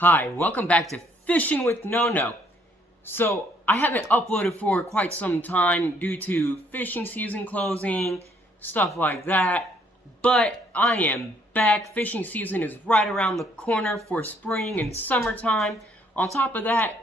Hi, welcome back to Fishing with No. So, I haven't uploaded for quite some time due to fishing season closing, stuff like that. But I am back. Fishing season is right around the corner for spring and summertime. On top of that,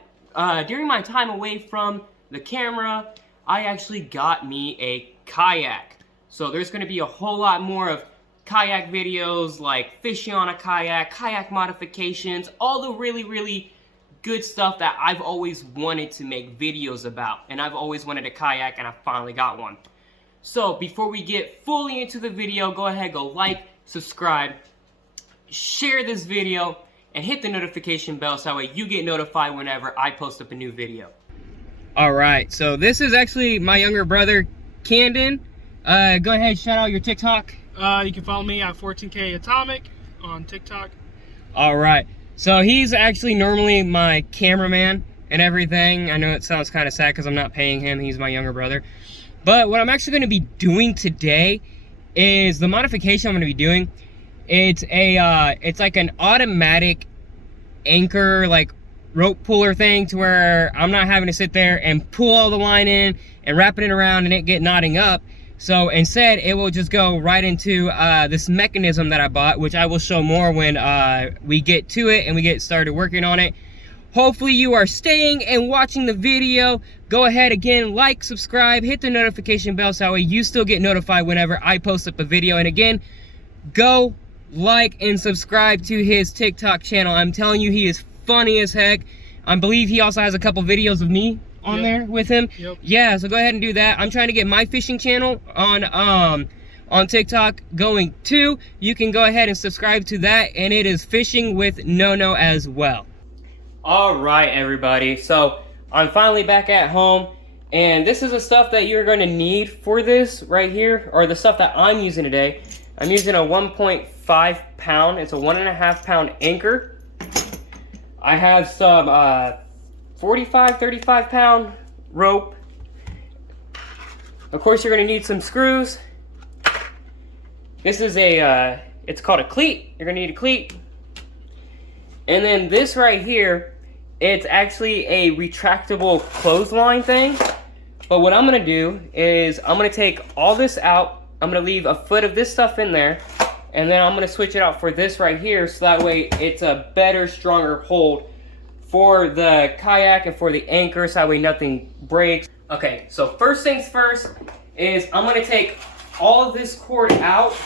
during my time away from the camera, I actually got me a kayak. So there's going to be a whole lot more of kayak videos like fishing on a kayak, kayak modifications, all the really good stuff that I've always wanted to make videos about. And I've always wanted a kayak and I finally got one. So before we get fully into the video, go ahead, go like, subscribe, share this video, and hit the notification bell so that way you get notified whenever I post up a new video. Alright, so this is actually my younger brother, Camden. Go ahead, shout out your TikTok. You can follow me at 14K Atomic on TikTok. Alright, so he's actually normally my cameraman and everything. I know it sounds kind of sad because I'm not paying him. He's my younger brother. But what I'm actually going to be doing today is the modification I'm going to be doing. It's like an automatic anchor, like rope puller thing to where I'm not having to sit there and pull all the line in and wrapping it around and it get knotting up. So instead, it will just go right into this mechanism that I bought, which I will show more when we get to it and we get started working on it. Hopefully you are staying and watching the video. Go ahead, again, like, subscribe, hit the notification bell so that way you still get notified whenever I post up a video. And again, go like and subscribe to his TikTok channel. I'm telling you, he is funny as heck. I believe he also has a couple videos of me on there with him. Yeah, so go ahead and do that. I'm trying to get my fishing channel on TikTok going too. You can go ahead and subscribe to that, and it is Fishing with No as well. All right, everybody. So I'm finally back at home, and this is the stuff that you're going to need for this right here, or the stuff that I'm using today. I'm using a 1.5 pound. It's a 1.5 pound anchor. I have some 35 pound rope. Of course, you're going to need some screws. This is it's called a cleat. You're going to need a cleat. And then this right here, it's actually a retractable clothesline thing. But what I'm going to do is I'm going to take all this out. I'm going to leave a foot of this stuff in there. And then I'm going to switch it out for this right here. So that way it's a better, stronger hold for the kayak and for the anchor. So that way nothing breaks. Okay, so first things first is I'm going to take all of this cord out.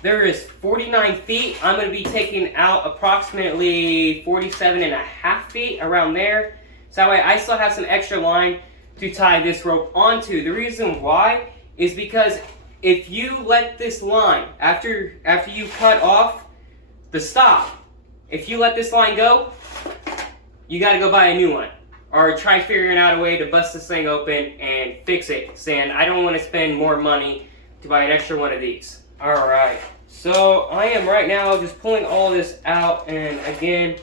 There is 49 feet. I'm going to be taking out approximately 47.5 feet around there. So that way I still have some extra line to tie this rope onto. The reason why is because if you let this line, after you cut off the stop, if you let this line go, you got to go buy a new one. Or try figuring out a way to bust this thing open and fix it. Saying, I don't want to spend more money to buy an extra one of these. Alright, so I am right now just pulling all this out, and again,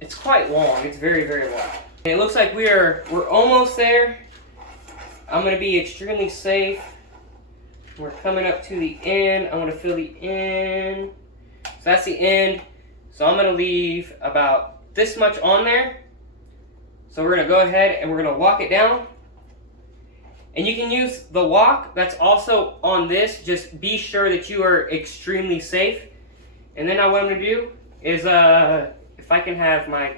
it's quite long. It's very long. And it looks like we're almost there. I'm going to be extremely safe. We're coming up to the end. I'm going to fill the end. So that's the end. So I'm going to leave about this much on there. So we're going to go ahead and we're going to lock it down. And you can use the lock that's also on this. Just be sure that you are extremely safe. And then now what I'm going to do is, if I can have my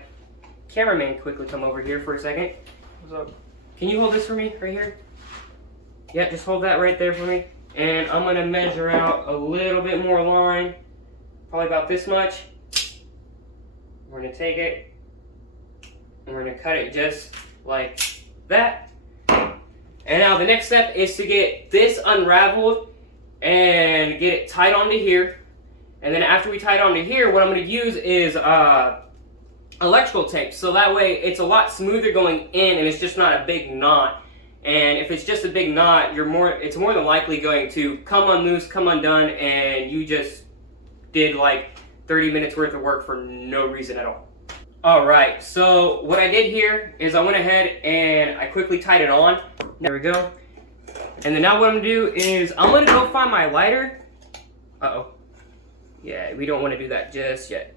cameraman quickly come over here for a second. What's up? Can you hold this for me right here? Yeah, just hold that right there for me. And I'm going to measure out a little bit more line. Probably about this much. We're going to take it. And we're going to cut it just like that. And now the next step is to get this unraveled and get it tied onto here. And then after we tie it onto here, what I'm going to use is electrical tape. So that way it's a lot smoother going in and it's just not a big knot. And if it's just a big knot, it's more than likely going to come unloose, come undone, and you just did like 30 minutes worth of work for no reason at all. Alright, so what I did here is I went ahead and I quickly tied it on. There we go. And then now what I'm going to do is I'm going to go find my lighter. Uh-oh. Yeah, we don't want to do that just yet.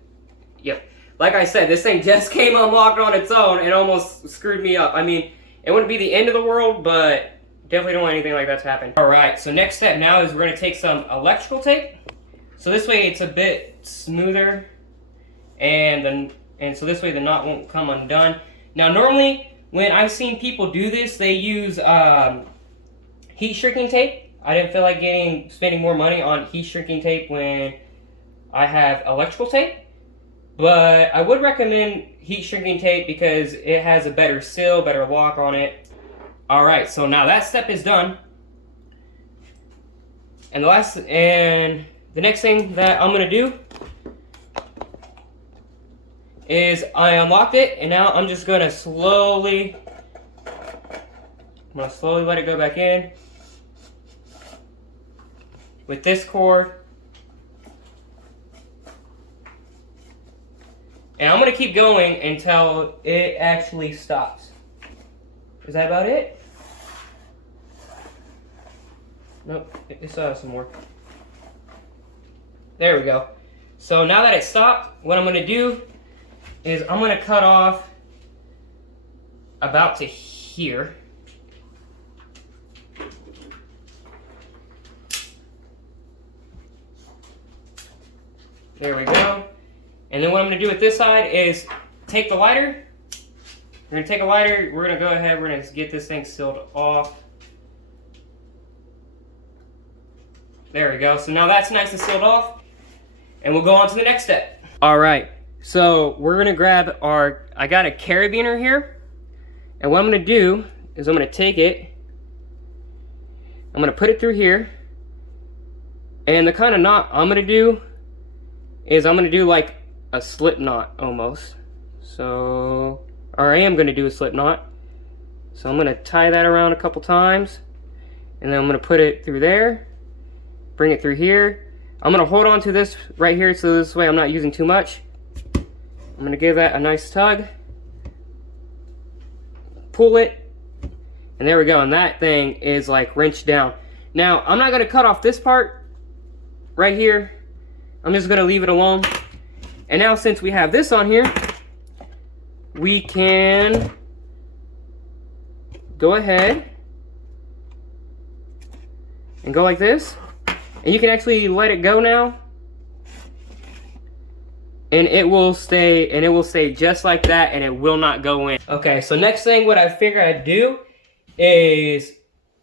Yep. like I said, this thing just came unlocked on its own and almost screwed me up. I mean, it wouldn't be the end of the world, but definitely don't want anything like that to happen. Alright, so next step now is we're going to take some electrical tape. So this way it's a bit smoother, and so this way the knot won't come undone. Now normally, when I've seen people do this, they use heat shrinking tape. I didn't feel like spending more money on heat shrinking tape when I have electrical tape. But I would recommend heat shrinking tape because it has a better seal, better lock on it. Alright, so now that step is done. And the next thing that I'm gonna do is I unlocked it, and now I'm just gonna slowly let it go back in with this cord. And I'm going to keep going until it actually stops. Is that about it? Nope, it still has some more. There we go. So now that it stopped, what I'm going to do is I'm going to cut off about to here. There we go. And then what I'm going to do with this side is take the lighter. We're going to take a lighter. We're going to go ahead. We're going to get this thing sealed off. There we go. So now that's nice and sealed off. And we'll go on to the next step. All right. So we're going to grab I got a carabiner here. And what I'm going to do is I'm going to take it. I'm going to put it through here. And the kind of knot I'm going to do is I'm going to do like a slip knot almost. So, or I am going to do a slip knot. So I'm going to tie that around a couple times. And then I'm going to put it through there. Bring it through here. I'm going to hold on to this right here so this way I'm not using too much. I'm going to give that a nice tug. Pull it. And there we go. And that thing is like wrenched down. Now, I'm not going to cut off this part right here. I'm just going to leave it alone. And now since we have this on here, we can go ahead and go like this. And you can actually let it go now. And it will stay just like that, and it will not go in. Okay, so next thing what I figure I'd do is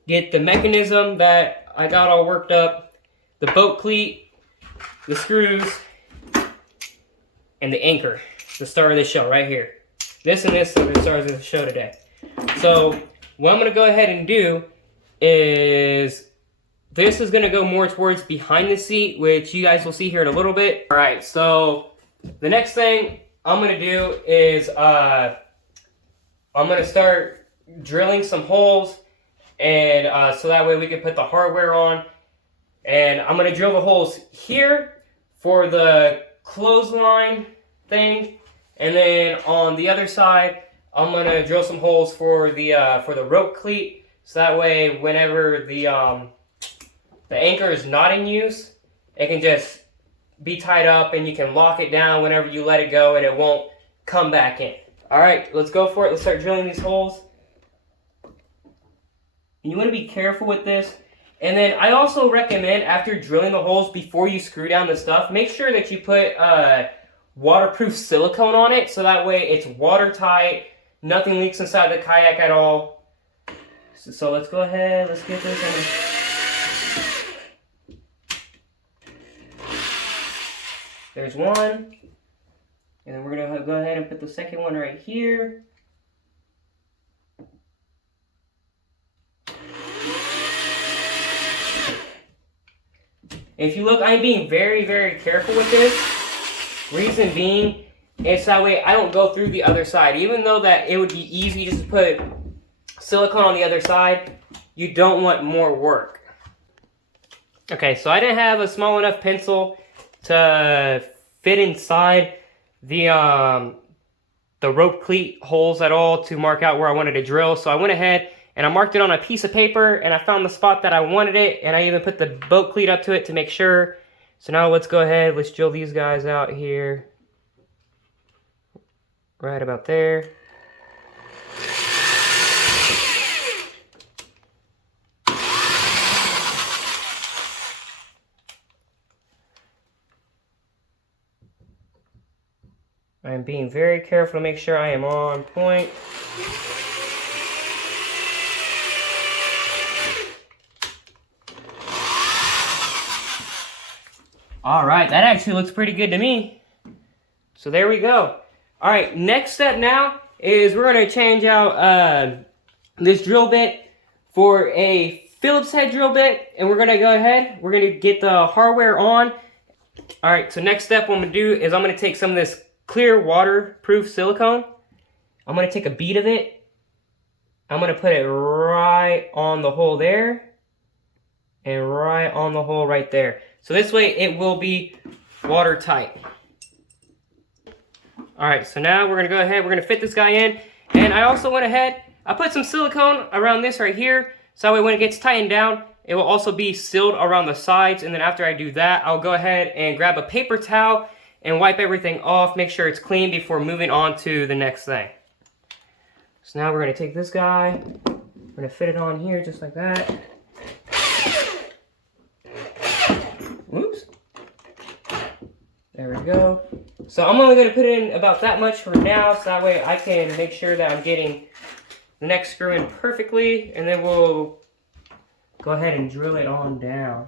get the mechanism that I got all worked up, the boat cleat, the screws, and the anchor, the star of the show right here. This and this are the stars of the show today. So what I'm going to go ahead and do is this is going to go more towards behind the seat, which you guys will see here in a little bit. All right, so the next thing I'm going to do is I'm going to start drilling some holes, and so that way we can put the hardware on. And I'm going to drill the holes here for the clothesline thing, and then on the other side I'm going to drill some holes for the rope cleat, so that way whenever the anchor is not in use, it can just be tied up and you can lock it down whenever you let it go and it won't come back in. Alright, let's go for it. Let's start drilling these holes. You want to be careful with this. And then I also recommend, after drilling the holes, before you screw down the stuff, make sure that you put waterproof silicone on it, so that way it's watertight, nothing leaks inside the kayak at all. So let's go ahead, let's get this in. There's one. And then we're going to go ahead and put the second one right here. If you look, I'm being very, very careful with this. Reason being, it's that way I don't go through the other side. Even though that it would be easy just to put silicone on the other side, you don't want more work. Okay, so I didn't have a small enough pencil to fit inside the rope cleat holes at all to mark out where I wanted to drill. So I went ahead and I marked it on a piece of paper, and I found the spot that I wanted it, and I even put the boat cleat up to it to make sure. So now let's go ahead, let's drill these guys out here. right about there. I'm being very careful to make sure I am on point. All right, that actually looks pretty good to me. So there we go. All right, next step now is we're gonna change out this drill bit for a Phillips head drill bit, and we're gonna go ahead, we're gonna get the hardware on. All right, so next step what I'm gonna do is I'm gonna take some of this clear waterproof silicone. I'm gonna take a bead of it. I'm gonna put it right on the hole there and right on the hole right there. So this way it will be watertight. All right, so now we're gonna go ahead, we're gonna fit this guy in. And I also went ahead, I put some silicone around this right here, so that way when it gets tightened down, it will also be sealed around the sides. And then after I do that, I'll go ahead and grab a paper towel and wipe everything off, make sure it's clean before moving on to the next thing. So now we're gonna take this guy, we're gonna fit it on here just like that. Whoops. There we go. So I'm only gonna put in about that much for now, so that way I can make sure that I'm getting the next screw in perfectly, and then we'll go ahead and drill it on down.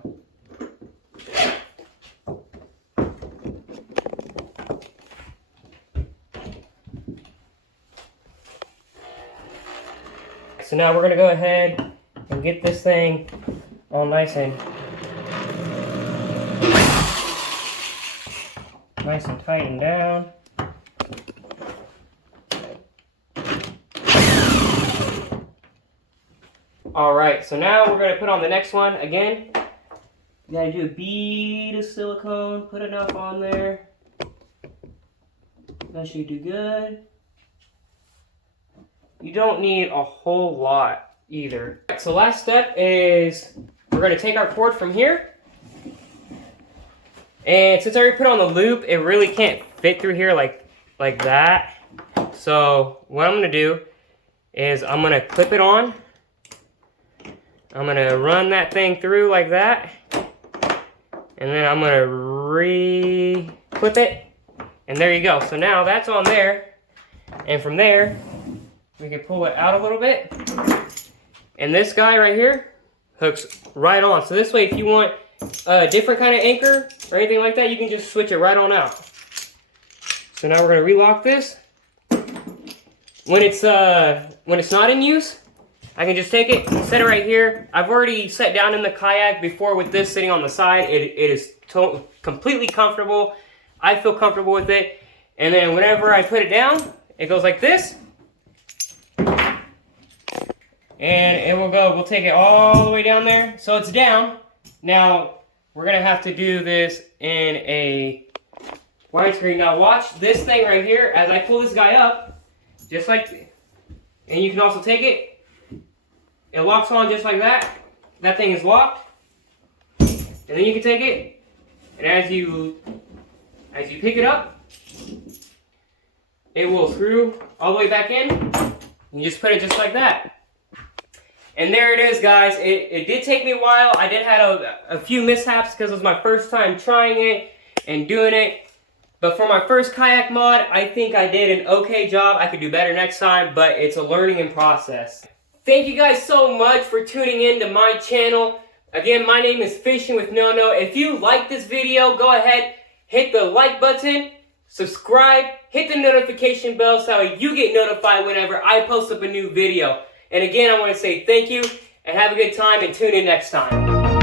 So now we're gonna go ahead and get this thing all nice and tightened down. All right, so now we're gonna put on the next one. Again, you gotta do a bead of silicone, put enough on there. That should do good. You don't need a whole lot either. So last step is we're gonna take our cord from here. And since I already put on the loop, it really can't fit through here like that. So what I'm gonna do is I'm gonna clip it on. I'm gonna run that thing through like that. And then I'm gonna re-clip it. And there you go. So now that's on there. And from there, we can pull it out a little bit. And this guy right here hooks right on. So this way, if you want a different kind of anchor or anything like that, you can just switch it right on out. So now we're gonna relock this. When it's not in use, I can just take it, set it right here. I've already sat down in the kayak before with this sitting on the side. It is completely comfortable. I feel comfortable with it. And then whenever I put it down, it goes like this. And it will go, we'll take it all the way down there. So it's down. Now, we're gonna have to do this in a widescreen. Now watch this thing right here as I pull this guy up, just like, and you can also take it. It locks on just like that. That thing is locked. And then you can take it, and as you pick it up, it will screw all the way back in. You just put it just like that. And there it is, guys. It did take me a while. I did have a few mishaps because it was my first time trying it and doing it. But for my first kayak mod, I think I did an okay job. I could do better next time, but it's a learning and process. Thank you guys so much for tuning in to my channel. Again, my name is Fishing with No. If you like this video, go ahead, hit the like button, subscribe, hit the notification bell so you get notified whenever I post up a new video. And again, I want to say thank you and have a good time and tune in next time.